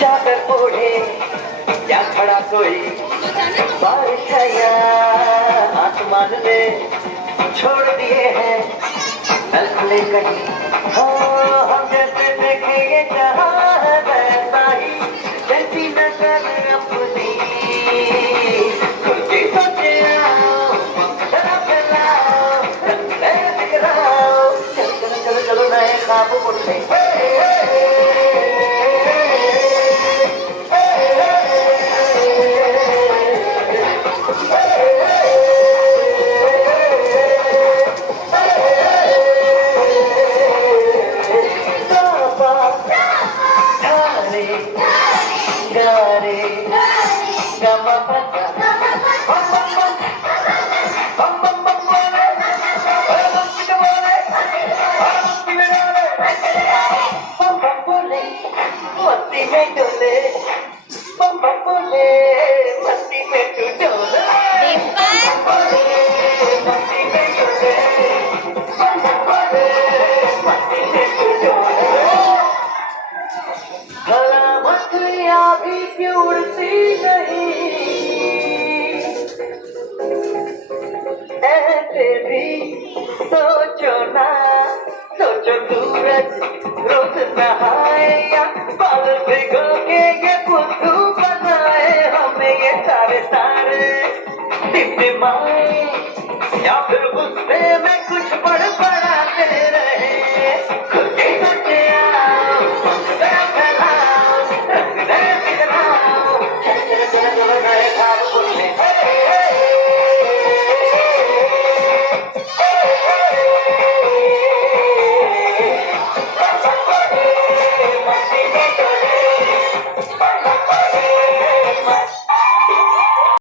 चादर ओढ़े क्या खड़ा कोई बारिशाया आसमान में छोड़ दिए हैं नल खुले कहीं हो हम जैसे देखेंगे जहाँ वैसा ही जैसी नजर अपनी सोचे सोचे आओ जरा फैलाओ दिखलाओ चलो चलो चलो चलो नए ख्वाब उड़ते मस्ती में डोले बम बम बोले मस्ती में तू डोले मस्ती में डोले बम बम बोले मस्ती में तू डोले भला मछलियाँ भी क्यों उड़ती नहीं ऐसे भी सोचो ना सोचो सूरज रोज नहाए या बाल भिगो के ये बुद्धू बनाए हमें ये सारे सारे टिमटिमाए या फिर